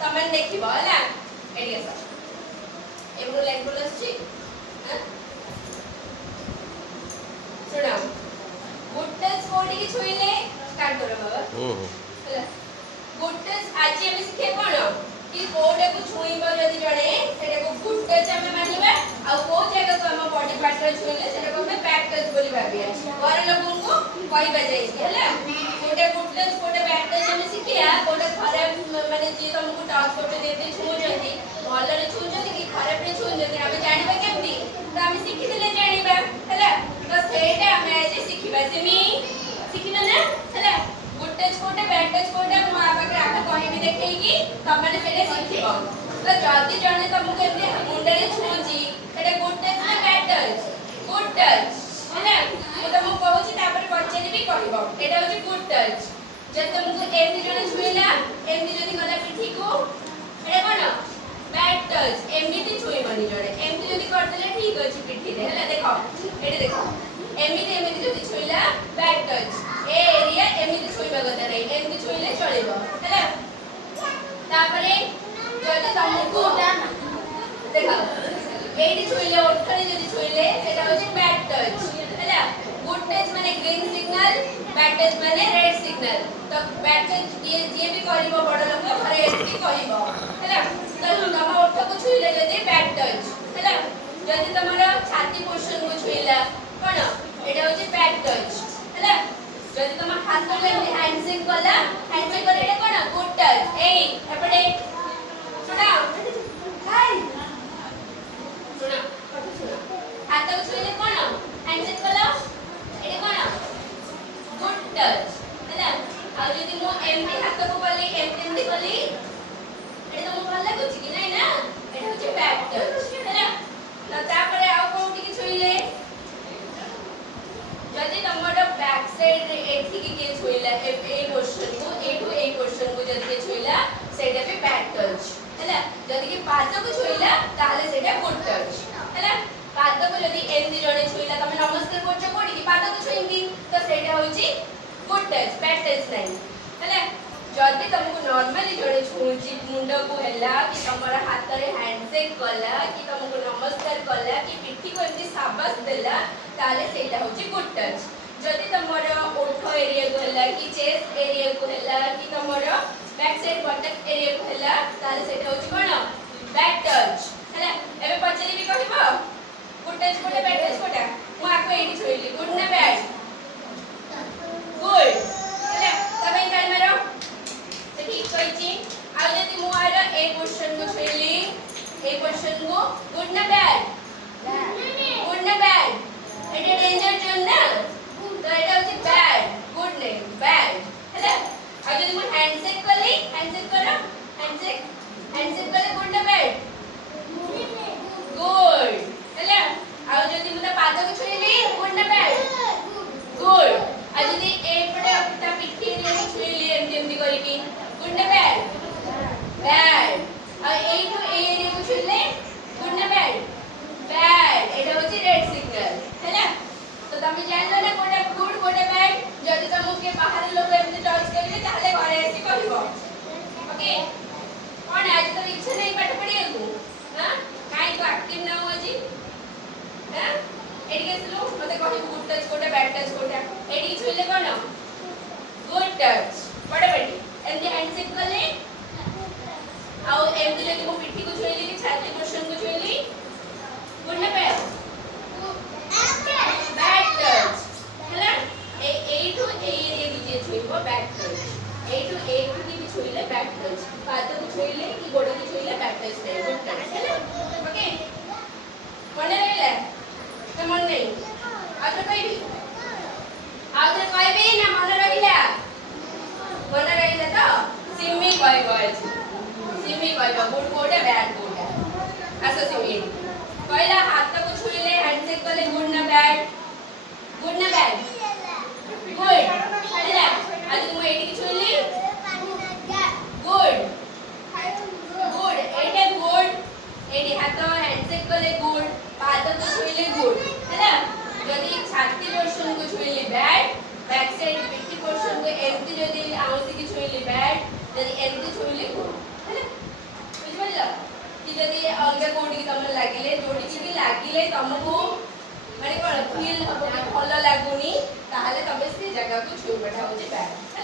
तमन देखिबो हला एडी आसा एबो लाइन बोल आछि हां सुनाओ गुड टच कोडी की छुईले स्टार्ट करो बाबा हला गुड टच आज हम सीखे कोन कि कोडे को छुईबो यदि जणे सेटा को गुड टच हम मानिबा आ को जगह को हम बॉडी पार्ट रे छुईले सेटा को हम बैड टच बोली भाबिया घर लोगन को कहबा जाई हला कोडे गुड टच कोडे बैड टच हम सिखिया कोडे खराब माने जे तुमको टच करते देते छुई जंती भले रे छुई जंती कि खराब रे छुई जंती हम जानिबा केमती तो हम सिखि देले जानिबा हला तो सेटा हम आज सिखिबा सेमी सिखिना ना हला गुड टच कोडे बैड टच कोडे मो आपा आके कहबी देखैकी तमने सेले सिखिबो तो जल्दी जने तुमको एमती मुंडे रे छुई सेटा गुड टच ना बैड टच गुड टच हला मो तुमको कहूची तापर पछेली भी कहबो एटा होची गुड टच जब तुमको एमती जने छुईला एमती जदी गला पिठी को एटा कोन बैड टच एमती छुई बनी जड़े एमती जदी करदेले ठीक अछि पिठी रे हला देखो एटा देखो एमती एमती जदी छुईला बैड टच ए एरिया एमती छुईबा गता रे एमती छुईले चलेबो हला तापरे जदी तुमको देखो एडी छुईले ओठरे जदी छुईले सेटा होची बैड टच हला गुड टच माने ग्रीन सिग्नल बैड टच माने रेड सिग्नल तो बैड टच ये जे भी करिवो बड़ लोक घरे एठी कहिवो हला तो तम ओठ को छुईले जदी बैड टच हला जदी तमरा छाती पोर्शन को छुईला कोन एटा होची बैड टच हला जदी तम हाथ ले हैंडशेक कला हैंडशेक करे एटा कोन गुड टच ए एपडे सुना हाय सुना हाथ को छुईले कोन हैंडशेक कला एटा कोन गुड टच हला आ जदी मो एमटी हाथ को कली एमटी कली एटा तो भल लागुची कि नै ना एटा होची बैड टच हला ना तापरे आ कोउठी की छुईले जदी तमरो बैक साइड रे एठी की छुईला ए पोर्शन को जदी छुईला सेटा भी बैड टच हला जदी की पाद को छुईला ताले सेटा गुड टच हला पाद को जदी एमती जणे छुईला तमे नमस्कार करछो कोडी की पाद को छुईंदी तो सेटा होची गुड टच बैड टच नै हला जदी तुमको नॉर्मली जड़े छुची मुंड को हैला कि तमरा हाथ रे हैंडशेक कला कि तुमको नमस्कार कला कि पिठी को एमती शाबाश देला ताले सेटा होची गुड टच जदी तमरा ओठ एरिया को हैला कि चेस्ट एरिया को हैला कि तमरा बैक साइड बटक एरिया को हैला ताले सेटा होची कोन बैड टच हैला एबे पचली भी कहबो गुड टच कोटे बैड टच कोटा मु आको एडी छुईली गुड ना बैड गुड हैला तबे काल मारो ठीक कहिची आ जदी मु आरो ए क्वेश्चन को छुईली ए क्वेश्चन को गुड ना बैड गुड ना बैड एटा डेंजर जोन ना तो एटा होची बैड गुड नै बैड हैला आ जदी मु हैंडशेक कली हैंडशेक करो हैंडशेक कले गुड ना बैड गुड हैला आ जदी मु ता पाद को छुईली गुड ना बैड गुड आ जदी ए पटे ता पिठी रे छुईली एमती करी की गुड ना बैड बैड आ ए टू ए रे को छुईले गुड ना बैड बैड एटा होची रेड सिग्नल हैला तो तमे जानलो ना कोटा गुड कोटा बैड जदी तुमको के बाहर लोग एमती टच करिले ताले घरे आसी कहबो ओके कोन आज तो इच्छा नहीं पाठ पढ़िए को हां काई को एक्टिव ना हो जी हां एडी केसलो मते कहबो गुड टच कोटा बैड टच कोटा एडी छुईले कोन गुड टच बड़े बेटी एमती हैंडशेक कले आउ एमती जदी मो पिठी को छुईली कि छाती पोर्शन को छुईली गुड ना बैड बैड टच हैला ए टू ए एरिया भी जे छुईबो बैड टच ए टू ए भी छुईले बैड टच पाद को छुईले कि गोड़ को छुईले बैड टच नै गुड टच हैला ओके मने रहला त मन नै आउर कहबी ना मन रहिला तो सिम्मी कहबो सिम्मी कहबो गुड कोडा बैड कोडा आसा सिम्मी कहला हाथ को छुईले हैंडशेक कले गुड ना बैड गुड हैला आज तुम एटी की छुईली गुड एटा गुड एटी हाथ हैंडशेक कले गुड पाद को छुईले गुड हैला जदी छाती पोर्शन को छुईली बैड बैक साइड पिठी पोर्शन को एमती जदी आउसी की छुईली बैड जदी एमती छुईली गुड हैला छुईले तुमको माने कोन फील हबो कि भलो लागुनी ताहाले तबे से जगह को छुई पठाओ जे बैड